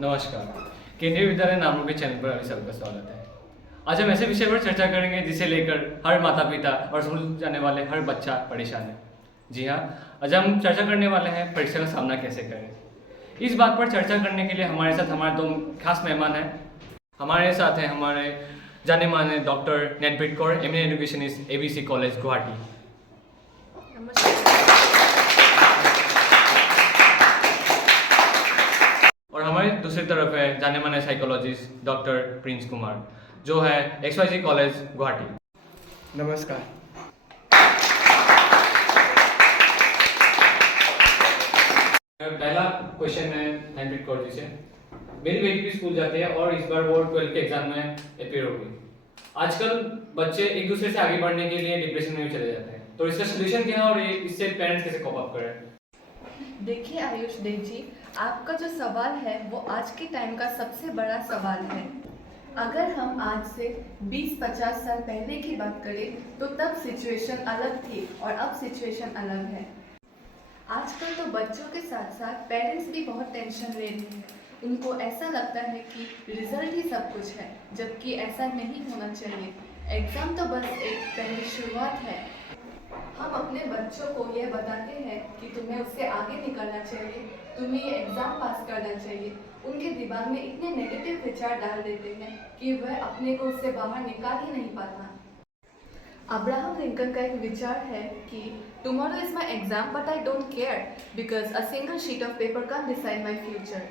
नमस्कार। केंद्रीय विद्यालय नामरू के चैनल पर अभी सबका स्वागत है। आज हम ऐसे विषय पर चर्चा करेंगे जिसे लेकर हर माता पिता और स्कूल जाने वाले हर बच्चा परेशान है। जी हाँ, आज हम चर्चा करने वाले हैं परीक्षा का सामना कैसे करें। इस बात पर चर्चा करने के लिए हमारे साथ हमारे दो खास मेहमान हैं। हमारे साथ हैं हमारे जाने माने doctor Nainpreet Kaur, eminent educationist, ABC college Guwahati. और हमारी दूसरी तरफ है जाने माने साइकोलॉजिस्ट डॉक्टर प्रिंस कुमार, जो है XYZ कॉलेज गुवाहाटी। नमस्कार। पहला क्वेश्चन है नैनप्रीत कौर जी से। मेरी बेटी भी स्कूल जाती है और इस बार वो 12th के एग्जाम में अपियर होगी। आजकल बच्चे एक दूसरे से आगे बढ़ने के लिए डिप्रेशन में चले जाते हैं, तो इसका सोल्यूशन क्या है और इससे पेरेंट्स कैसे कोप अप करें? देखिए आयुष देव जी, आपका जो सवाल है वो आज के टाइम का सबसे बड़ा सवाल है। अगर हम आज से 20-50 साल पहले की बात करें तो तब सिचुएशन अलग थी और अब सिचुएशन अलग है। आजकल तो बच्चों के साथ साथ पेरेंट्स भी बहुत टेंशन ले रहे हैं। उनको ऐसा लगता है कि रिजल्ट ही सब कुछ है, जबकि ऐसा नहीं होना चाहिए। एग्ज़ाम तो बस एक पहली शुरुआत है। हम अपने बच्चों को यह बताते हैं कि तुम्हें उससे आगे निकलना चाहिए, तुम्हें ये एग्ज़ाम पास करना चाहिए। उनके दिमाग में इतने नेगेटिव विचार डाल देते हैं कि वह अपने को उससे बाहर निकाल ही नहीं पाता। अब्राहम लिंकन का एक विचार है कि tomorrow is my exam but I don't care because a single sheet of paper can decide my future.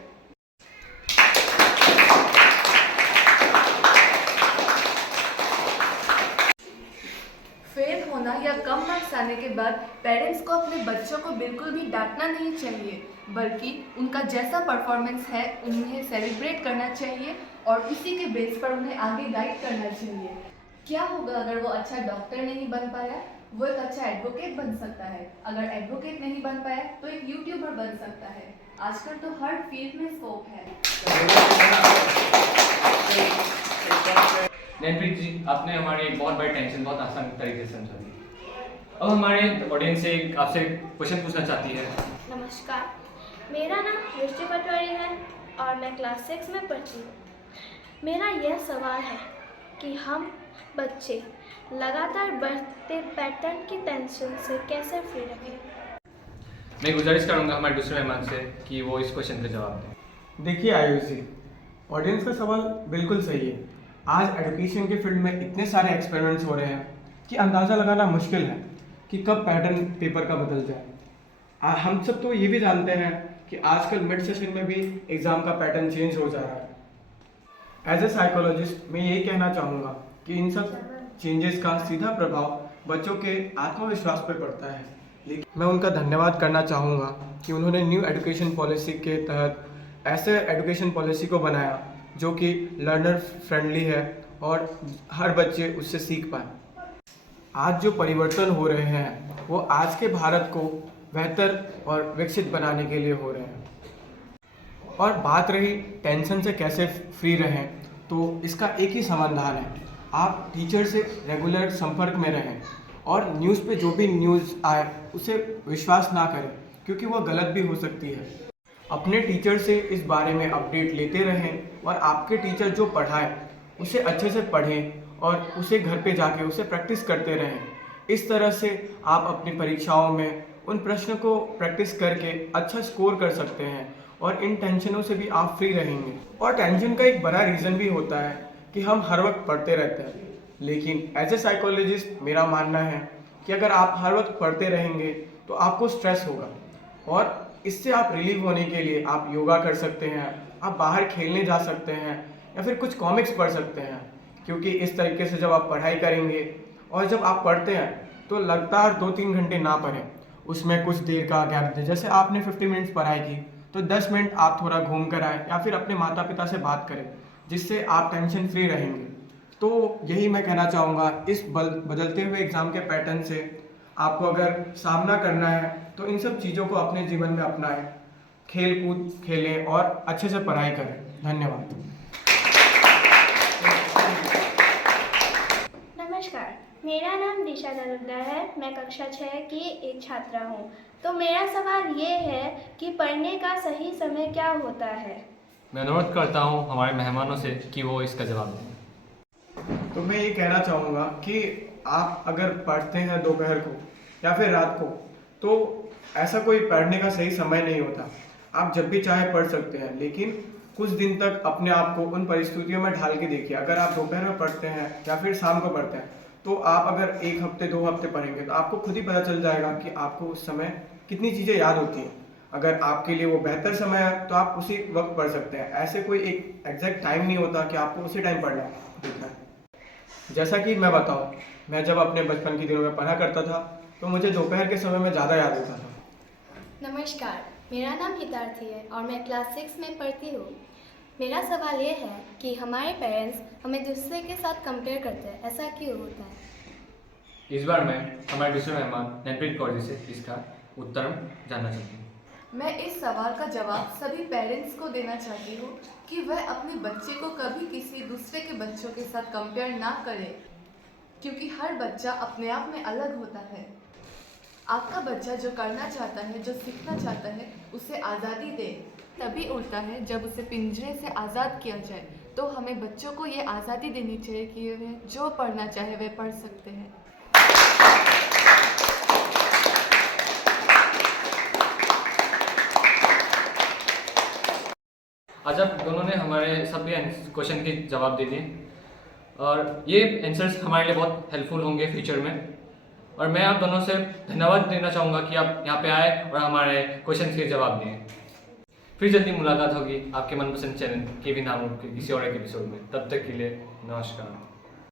Fail होना या कम मार्क्स आने के बाद पेरेंट्स को अपने बच्चों को बिल्कुल भी डांटना नहीं चाहिए, बल्कि उनका जैसा परफॉर्मेंस है उन्हें सेलिब्रेट करना चाहिए और उसी के बेस पर उन्हें आगे गाइड करना चाहिए। क्या होगा अगर वो अच्छा डॉक्टर नहीं बन पाया? वो एक अच्छा एडवोकेट बन सकता है। अगर एडवोकेट नहीं बन पाया तो एक यूट्यूबर बन सकता है। आजकल तो हर फील्ड में स्कोप है। नैनप्रीत जी, आपने हमारी एक बहुत बड़ी टेंशन बहुत आसान तरीके से समझा दी। अब हमारे ऑडियंस से आपसे क्वेश्चन पूछना चाहती है। नमस्कार, मेरा नाम दृष्टि पटवारी है और मैं क्लास 6 में पढ़ती हूँ। मेरा यह सवाल है कि हम बच्चे लगातार बढ़ते पैटर्न की टेंशन से कैसे फ्री रखें। मैं गुजारिश करूंगा हमारे दूसरे मेहमान से कि वो इस क्वेश्चन का जवाब दें। देखिए आयुष जी, ऑडियंस का सवाल बिल्कुल सही है। आज एजुकेशन के फील्ड में इतने सारे एक्सपेरिमेंट्स हो रहे हैं कि अंदाज़ा लगाना मुश्किल है कि कब पैटर्न पेपर का बदल जाए। हम सब तो ये भी जानते हैं कि आजकल मिड सेशन में भी एग्ज़ाम का पैटर्न चेंज हो जा रहा है। एज ए साइकोलॉजिस्ट मैं ये कहना चाहूँगा कि इन सब चेंजेस का सीधा प्रभाव बच्चों के आत्मविश्वास पर पड़ता है। लेकिन मैं उनका धन्यवाद करना चाहूँगा कि उन्होंने न्यू एजुकेशन पॉलिसी के तहत ऐसे एजुकेशन पॉलिसी को बनाया जो कि लर्नर फ्रेंडली है और हर बच्चे उससे सीख पाए। आज जो परिवर्तन हो रहे हैं वो आज के भारत को बेहतर और विकसित बनाने के लिए हो रहे हैं। और बात रही टेंशन से कैसे फ्री रहें, तो इसका एक ही समाधान है, आप टीचर से रेगुलर संपर्क में रहें और न्यूज़ पे जो भी न्यूज़ आए उसे विश्वास ना करें, क्योंकि वह गलत भी हो सकती है। अपने टीचर से इस बारे में अपडेट लेते रहें और आपके टीचर जो पढ़ाए उसे अच्छे से पढ़ें और उसे घर पे जाके उसे प्रैक्टिस करते रहें। इस तरह से आप अपनी परीक्षाओं में उन प्रश्नों को प्रैक्टिस करके अच्छा स्कोर कर सकते हैं और इन टेंशनों से भी आप फ्री रहेंगे। और टेंशन का एक बड़ा रीज़न भी होता है कि हम हर वक्त पढ़ते रहते हैं, लेकिन एज ए साइकोलॉजिस्ट मेरा मानना है कि अगर आप हर वक्त पढ़ते रहेंगे तो आपको स्ट्रेस होगा और इससे आप रिलीव होने के लिए आप योगा कर सकते हैं, आप बाहर खेलने जा सकते हैं या फिर कुछ कॉमिक्स पढ़ सकते हैं। क्योंकि इस तरीके से जब आप पढ़ाई करेंगे और जब आप पढ़ते हैं तो लगातार 2-3 घंटे ना पढ़ें, उसमें कुछ देर का गैप दें। जैसे आपने 50 मिनट्स पढ़ाई की तो 10 मिनट आप थोड़ा घूम कर आएँ या फिर अपने माता पिता से बात करें, जिससे आप टेंशन फ्री रहेंगे। तो यही मैं कहना चाहूँगा, इस बदलते हुए एग्ज़ाम के पैटर्न से आपको अगर सामना करना है तो इन सब चीज़ों को अपने जीवन में अपनाएं, खेल कूद खेलें और अच्छे से पढ़ाई करें। धन्यवाद। नमस्कार, मेरा नाम दिशा दरुद्दा है। मैं कक्षा 6 की एक छात्रा हूँ। तो मेरा सवाल ये है कि पढ़ने का सही समय क्या होता है। मैं अनुरोध करता हूँ हमारे मेहमानों से कि वो इसका जवाब दें। तो मैं ये कहना चाहूँगा कि आप अगर पढ़ते हैं दोपहर को या फिर रात को, तो ऐसा कोई पढ़ने का सही समय नहीं होता। आप जब भी चाहे पढ़ सकते हैं, लेकिन कुछ दिन तक अपने आप को उन परिस्थितियों में ढाल के देखिए। अगर आप दोपहर में पढ़ते हैं या फिर शाम को पढ़ते हैं, तो आप अगर 1 हफ्ते 2 हफ्ते पढ़ेंगे तो आपको खुद ही पता चल जाएगा कि आपको उस समय कितनी चीज़ें याद होती हैं। अगर आपके लिए वो बेहतर समय है तो आप उसी वक्त पढ़ सकते हैं। ऐसे कोई एक एग्जैक्ट टाइम नहीं होता कि आपको उसी टाइम पढ़ना है। जैसा कि मैं बताऊं, मैं जब अपने बचपन के दिनों में पढ़ा करता था तो मुझे दोपहर के समय में ज़्यादा याद होता था। नमस्कार, मेरा नाम हितार्थी है और मैं क्लास 6 में पढ़ती हूँ। मेरा सवाल ये है कि हमारे पेरेंट्स हमें दूसरे के साथ कंपेयर करते हैं, ऐसा क्यों होता है? इस बार मैं हमारे दूसरे मेहमान नैनप्रीत कौर जी से इसका उत्तर जानना चाहती हूँ। मैं इस सवाल का जवाब सभी पेरेंट्स को देना चाहती हूँ कि वह अपने बच्चे को कभी किसी दूसरे के बच्चों के साथ कंपेयर ना करे, क्योंकि हर बच्चा अपने आप में अलग होता है। आपका बच्चा जो करना चाहता है, जो सीखना चाहता है, उसे आज़ादी दे। तभी उड़ता है जब उसे पिंजरे से आज़ाद किया जाए। तो हमें बच्चों को ये आज़ादी देनी चाहिए कि वे जो पढ़ना चाहे वे पढ़ सकते हैं। आज आप दोनों ने हमारे सभी क्वेश्चन के जवाब दे दिए और ये आंसर्स हमारे लिए बहुत हेल्पफुल होंगे फ्यूचर में। और मैं आप दोनों से धन्यवाद देना चाहूँगा कि आप यहाँ पे आए और हमारे क्वेश्चन के जवाब दिए। फिर जल्दी मुलाकात होगी आपके मनपसंद चैनल केवी नामरूप के किसी और एक एपिसोड में। तब तक के लिए नमस्कार।